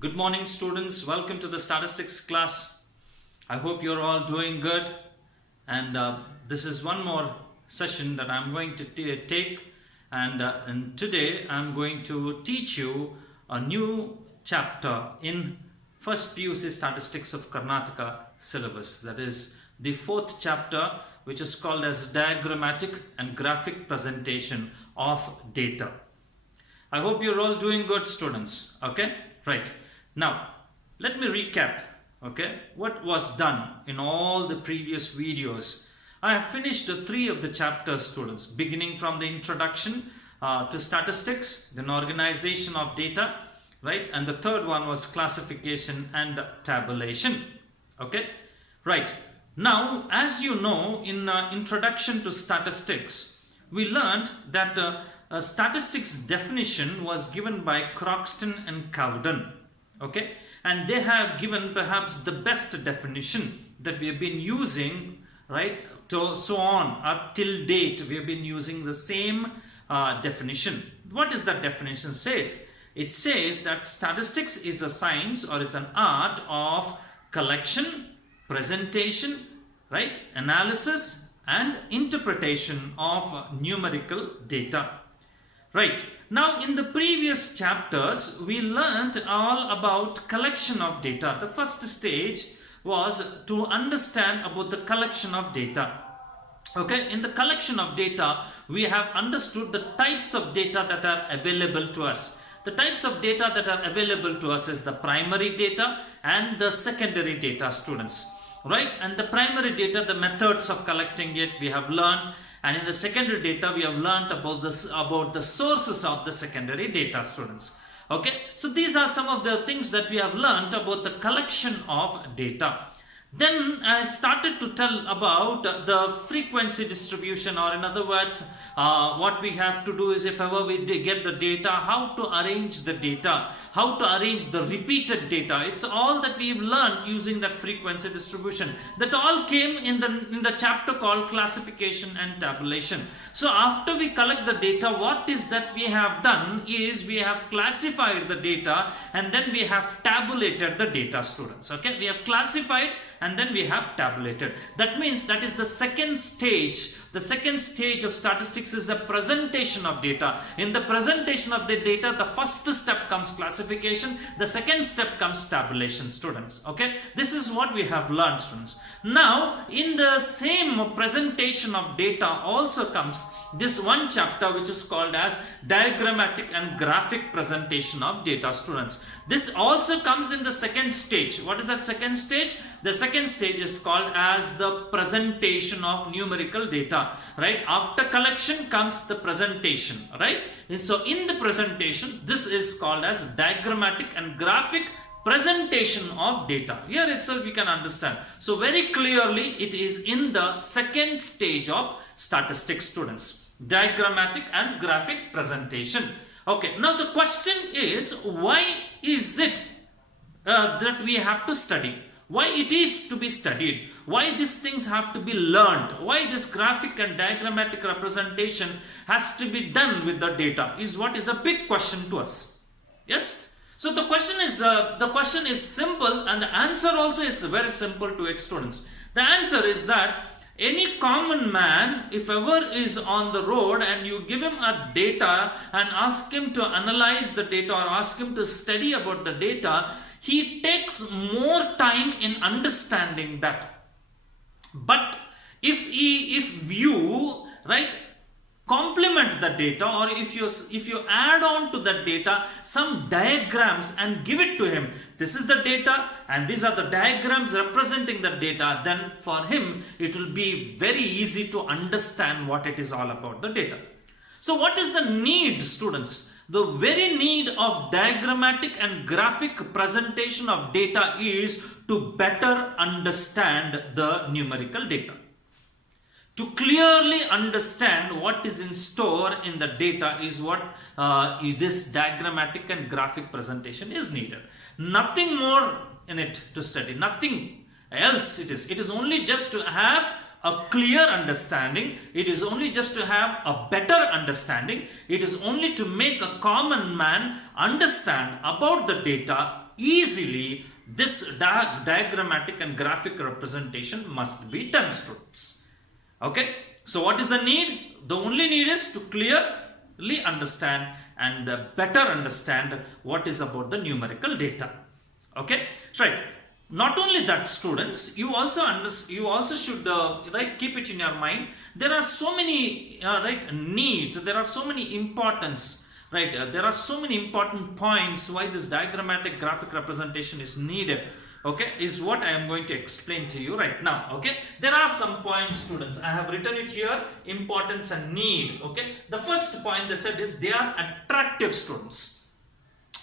Good morning, students. Welcome to the statistics class. I hope you're all doing good. And this is one more session that I'm going to take. And today I'm going to teach you a new chapter in First PUC Statistics of Karnataka syllabus. That is the fourth chapter, which is called as Diagrammatic and Graphic Presentation of Data. I hope you're all doing good, students. Okay, right. Now, let me recap, okay, what was done in all the previous videos. I have finished three of the chapters, students, beginning from the introduction to statistics, then organization of data, right, and the third one was classification and tabulation, okay, right. Now, as you know, in introduction to statistics, we learned that statistics definition was given by Croxton and Cowden. Okay, and they have given perhaps the best definition that we have been using, right, to so on up till date. We have been using the same definition. What is that definition says? It says that statistics is a science, or it's an art of collection, presentation, right, analysis and interpretation of numerical data. Right, now in the previous chapters we learned all about collection of data. The first stage was to understand about the collection of data. Okay, in the collection of data we have understood the types of data that are available to us. The types of data that are available to us is the primary data and the secondary data, students. Right, and the primary data, the methods of collecting it we have learned. And in the secondary data, we have learned about the sources of the secondary data, students. Okay, so these are some of the things that we have learned about the collection of data. Then I started to tell about the frequency distribution, or in other words, what we have to do is, if ever we get the data, how to arrange the data, how to arrange the repeated data. It's all that we've learned using that frequency distribution. That all came in the chapter called classification and tabulation. So after we collect the data, what is that we have done is we have classified the data and then we have tabulated the data, students. Okay, we have classified and then we have tabulated. That means that is the second stage. The second stage of statistics is a presentation of data. In the presentation of the data, the first step comes classification, the second step comes tabulation, students. Okay, this is what we have learned, students. Now, in the same presentation of data also comes this one chapter which is called as diagrammatic and graphic presentation of data, students. This also comes in the second stage. What is that second stage? The second stage is called as the presentation of numerical data, right? After collection comes the presentation, right? And so in the presentation, this is called as diagrammatic and graphic presentation of data. Here itself we can understand. So very clearly it is in the second stage of statistics, students. Diagrammatic and graphic presentation. Okay, now the question is, why is it that we have to study? Why it is to be studied? Why these things have to be learned? Why this graphic and diagrammatic representation has to be done with the data is what is a big question to us. Yes? So the question is simple, and the answer also is very simple to its students. The answer is that any common man, if ever is on the road and you give him a data and ask him to analyze the data or ask him to study about the data, he takes more time in understanding that. But if you, right, complement the data, or if you add on to the data some diagrams and give it to him, this is the data and these are the diagrams representing the data, then for him it will be very easy to understand what it is all about, the data. So what is the need, students? The very need of diagrammatic and graphic presentation of data is to better understand the numerical data. To clearly understand what is in store in the data is what this diagrammatic and graphic presentation is needed. Nothing more in it to study, nothing else it is. It is only just to have a clear understanding. It is only just to have a better understanding. It is only to make a common man understand about the data easily this diagrammatic and graphic representation must be done, students. Okay, so what is the need? The only need is to clearly understand and better understand what is about the numerical data. Okay, right. Not only that, students, you also should right, keep it in your mind. There are so many right, needs. There are so many importance. Right, there are so many important points why this diagrammatic graphic representation is needed. Okay, is what I am going to explain to you right now. Okay, there are some points, students. I have written it here: importance and need. Okay, the first point they said is they are attractive, students.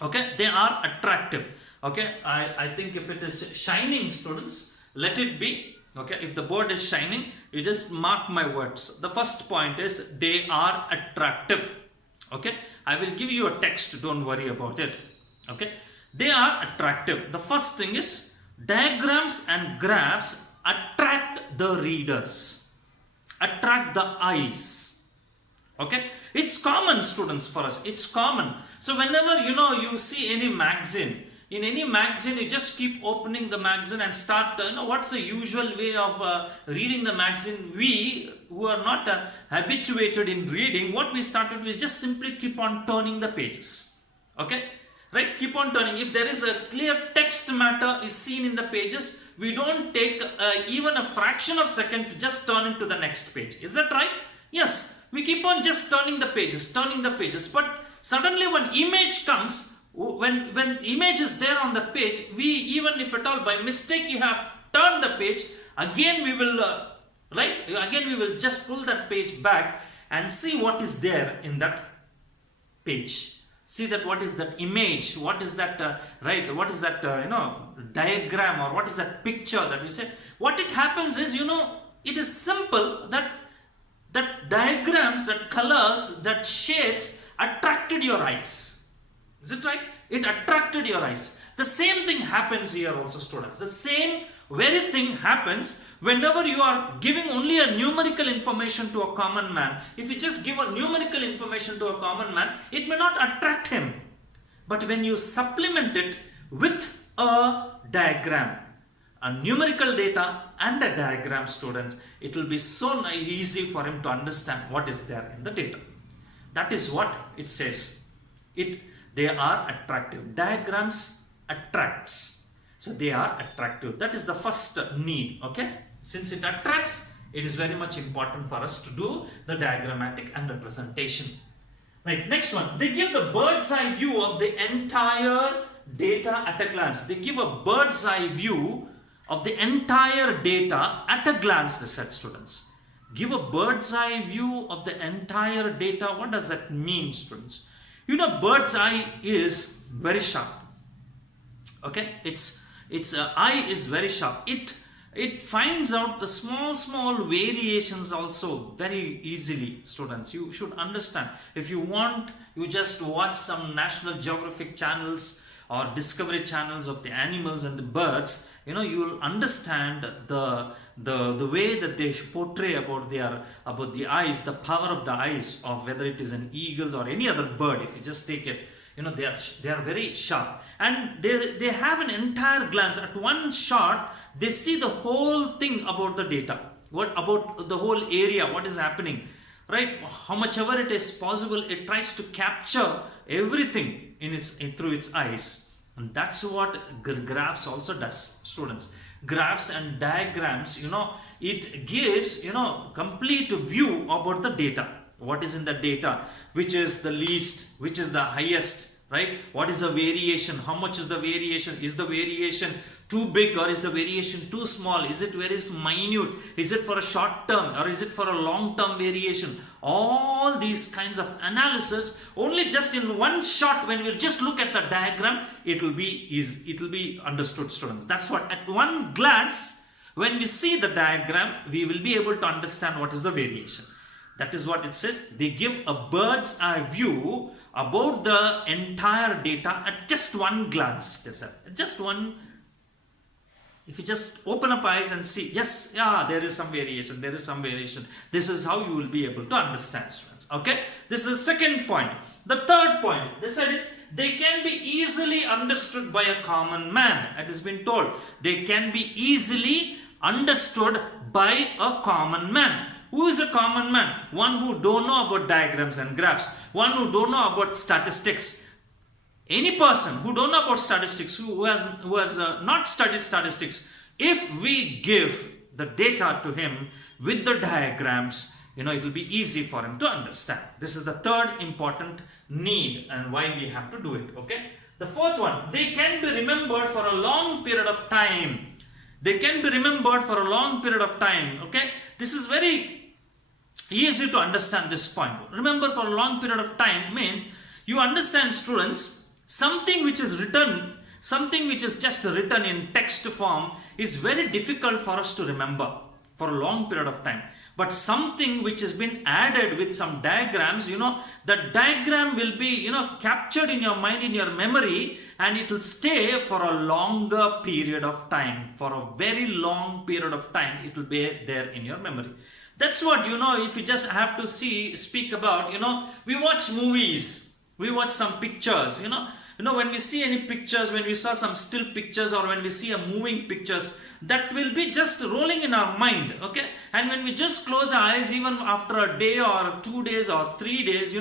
Okay, they are attractive. Okay, I think if it is shining, students, let it be. Okay, if the board is shining, you just mark my words. The first point is they are attractive. Okay, I will give you a text, don't worry about it. Okay, they are attractive. The first thing is diagrams and graphs attract the readers, attract the eyes. Okay, it's common, students, for us. It's common. So whenever you see any magazine, in any magazine, you just keep opening the magazine and start, what's the usual way of reading the magazine? We who are not habituated in reading, what we started with, just simply keep on turning the pages. Okay, right? Keep on turning. If there is a clear text matter is seen in the pages, we don't take even a fraction of a second to just turn into the next page. Is that right? Yes, we keep on just turning the pages. But suddenly when image comes, when image is there on the page, we, even if at all by mistake you have turned the page, again we will again we will just pull that page back and see what is there in that page. See that what is that image, what is that what is that diagram, or what is that picture that we say. What it happens is, it is simple that diagrams, that colors, that shapes attracted your eyes. Is it right? It attracted your eyes. The same thing happens here also, students. The same very thing happens whenever you are giving only a numerical information to a common man. If you just give a numerical information to a common man, it may not attract him. But when you supplement it with a diagram, a numerical data and a diagram, students, it will be so easy for him to understand what is there in the data. That is what it says. They are attractive. Diagrams attracts. So they are attractive. That is the first need. Okay. Since it attracts, it is very much important for us to do the diagrammatic and representation. Right. Next one. They give the bird's eye view of the entire data at a glance. They give a bird's eye view of the entire data at a glance, they said, students. Give a bird's eye view of the entire data. What does that mean, students? Bird's eye is very sharp. Okay, its eye is very sharp. It finds out the small variations also very easily, students. You should understand. If you want, you just watch some National Geographic channels or Discovery channels of the animals and the birds. You will understand the way that they portray about the eyes, the power of the eyes of whether it is an eagle or any other bird. If you just take it, they are very sharp, and they have an entire glance. At one shot, they see the whole thing about the data, what about the whole area, what is happening, right? How much ever it is possible, it tries to capture everything through its eyes. And that's what graphs also does, students. Graphs and diagrams, it gives, complete view about the data. What is in the data, which is the least, which is the highest, right? What is the variation? How much is the variation? Is the variation too big, or is the variation too small? Is it very minute? Is it for a short term, or is it for a long term variation? All these kinds of analysis, only just in one shot, when we just look at the diagram, it will be understood, students. That's what, at one glance, when we see the diagram, we will be able to understand what is the variation. That is what it says. They give a bird's eye view about the entire data at just one glance. They said, just one. If you just open up eyes and see, yes, yeah, there is some variation, there is some variation. This is how you will be able to understand, students. Okay, this is the second point. The third point, they said is, they can be easily understood by a common man. It has been told, they can be easily understood by a common man. Who is a common man? One who don't know about diagrams and graphs, one who don't know about statistics. Any person who don't know about statistics, who has not studied statistics, if we give the data to him with the diagrams, it will be easy for him to understand. This is the third important need and why we have to do it. Okay. The fourth one, they can be remembered for a long period of time. They can be remembered for a long period of time. Okay. This is very easy to understand this point. Remember for a long period of time means, you understand, students, something which is written, something which is just written in text form is very difficult for us to remember for a long period of time. But something which has been added with some diagrams, the diagram will be, captured in your mind, in your memory, and it will stay for a longer period of time. For a very long period of time, it will be there in your memory. That's what, if you just have to speak about, we watch movies, we watch some pictures, when we see any pictures, when we saw some still pictures, or when we see a moving pictures, that will be just rolling in our mind, okay? And when we just close our eyes, even after a day or 2 days or 3 days,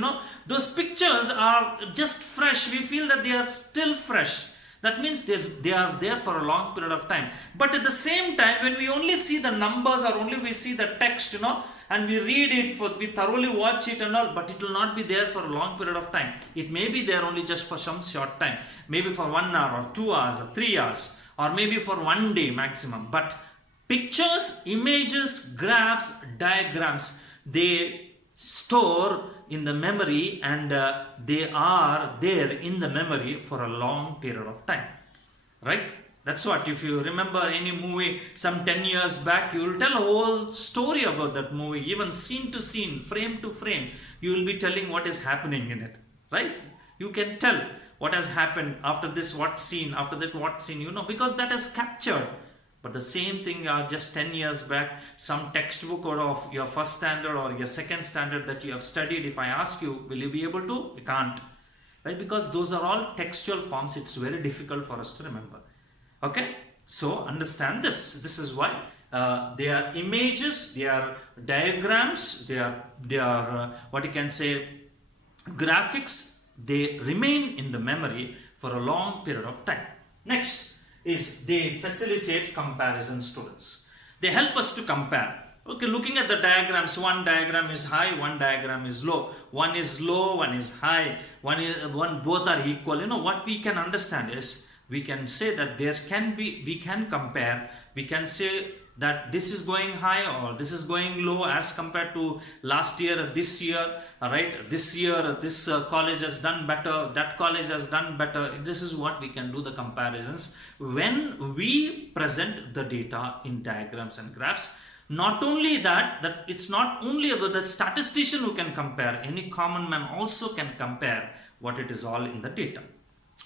those pictures are just fresh. We feel that they are still fresh. That means they are there for a long period of time. But at the same time, when we only see the numbers or only we see the text, and we read it, we thoroughly watch it and all, but it will not be there for a long period of time. It may be there only just for some short time, maybe for 1 hour or 2 hours or 3 hours, or maybe for 1 day maximum. But pictures, images, graphs, diagrams, they store in the memory, and they are there in the memory for a long period of time, right? That's what, if you remember any movie some 10 years back, you will tell a whole story about that movie, even scene to scene, frame to frame, you will be telling what is happening in it, right? You can tell what has happened, after this what scene, after that what scene, because that is captured. But the same thing, just 10 years back, some textbook or of your first standard or your second standard that you have studied, if I ask you, will you be able to? You can't, right? Because those are all textual forms. It's very difficult for us to remember. Okay, so understand this. This is why they are images, they are diagrams, they are what you can say, graphics. They remain in the memory for a long period of time. Next is they facilitate comparison, students. They help us to compare. Okay, looking at the diagrams, one diagram is high, one diagram is low. One is low, one is high, both are equal. What we can understand is, we can say that we can compare, we can say that this is going high or this is going low as compared to last year, this year, right? This year, this college has done better, that college has done better. This is what we can do, the comparisons, when we present the data in diagrams and graphs. Not only that it's not only about the statistician who can compare, any common man also can compare what it is all in the data.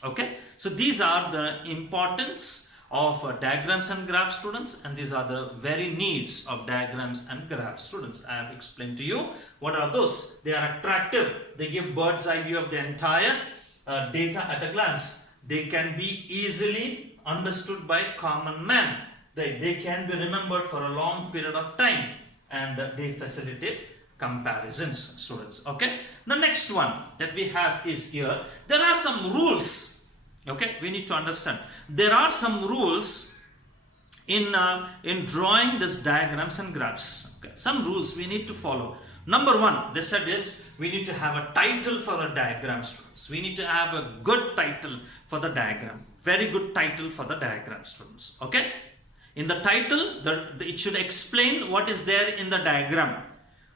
Okay, so these are the importance of diagrams and graphs, students, and these are the very needs of diagrams and graphs, students. I have explained to you what are those. They are attractive, they give bird's eye view of the entire data at a glance. They can be easily understood by common man. They can be remembered for a long period of time, and they facilitate comparisons, students. Okay, the next one that we have is here, there are some rules. Okay, we need to understand there are some rules in drawing this diagrams and graphs. Okay, some rules we need to follow. Number one, they said is, we need to have a title for the diagram, students. We need to have a good title for the diagram, very good title for the diagram, students. Okay, in the title, it should explain what is there in the diagram.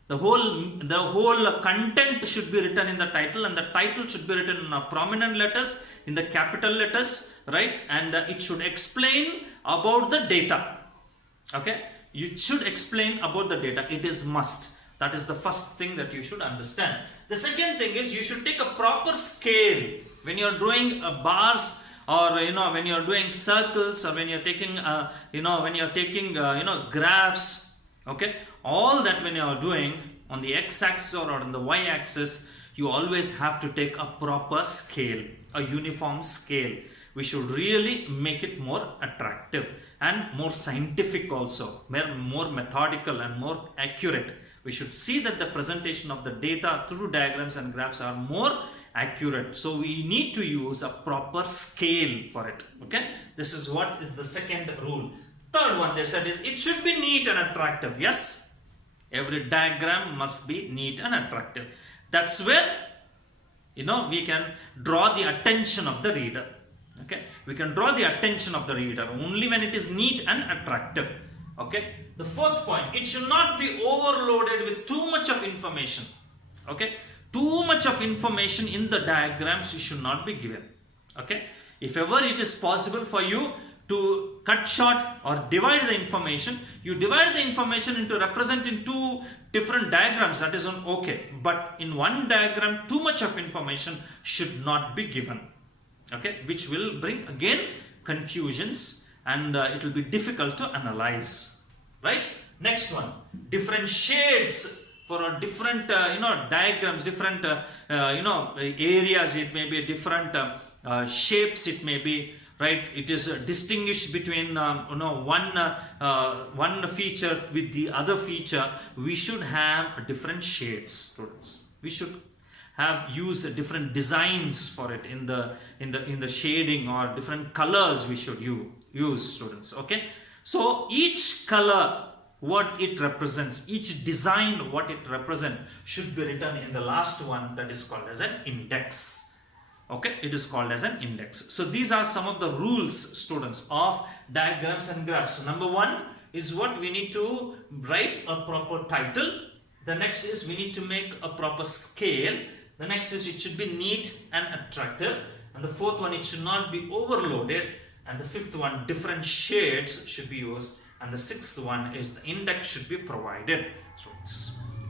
The whole content should be written in the title, and the title should be written in prominent letters, in the capital letters, right? And it should explain about the data. Okay, you should explain about the data. It is must. That is the first thing that you should understand. The second thing is, you should take a proper scale when you are doing bars, or when you are doing circles, or when you are taking graphs. Okay, all that when you are doing on the x-axis or on the y-axis, you always have to take a proper scale, a uniform scale. We should really make it more attractive and more scientific also, more methodical and more accurate. We should see that the presentation of the data through diagrams and graphs are more accurate. So we need to use a proper scale for it. Okay, this is what is the second rule. Third one they said is it should be neat and attractive. Yes, every diagram must be neat and attractive. That's where we can draw the attention of the reader. Okay, we can draw the attention of the reader only when it is neat and attractive. Okay, the fourth point, it should not be overloaded with too much of information. Okay, too much of information in the diagrams should not be given. Okay, if ever it is possible for you to cut short or divide the information, you divide the information into represent in two different diagrams, that is okay, but in one diagram too much of information should not be given. Okay, which will bring again confusions, and it will be difficult to analyze, right? Next one, different shades for different diagrams, different areas. It may be different shapes, it may be, right? It is distinguished between one feature with the other feature. We should have different shades, students. We should use different designs for it in the shading, or different colors we should use, students. Okay, so each color, what it represents, each design, what it represents, should be written in the last one, that is called as an index. Okay, it is called as an index. So these are some of the rules, students, of diagrams and graphs. Number one is what we need to write a proper title. The next is we need to make a proper scale. The next is it should be neat and attractive. And the fourth one, it should not be overloaded. And the fifth one, different shades should be used. And the sixth one is the index should be provided.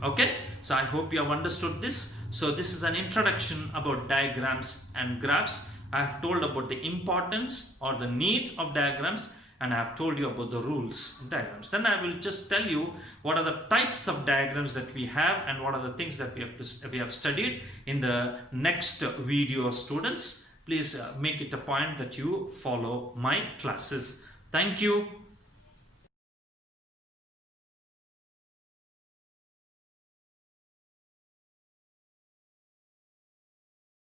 Okay, so I hope you have understood this. So this is an introduction about diagrams and graphs. I have told about the importance or the needs of diagrams, and I have told you about the rules of diagrams. Then I will just tell you what are the types of diagrams that we have, and what are the things that we have studied in the next video, students. Please make it a point that you follow my classes. Thank you.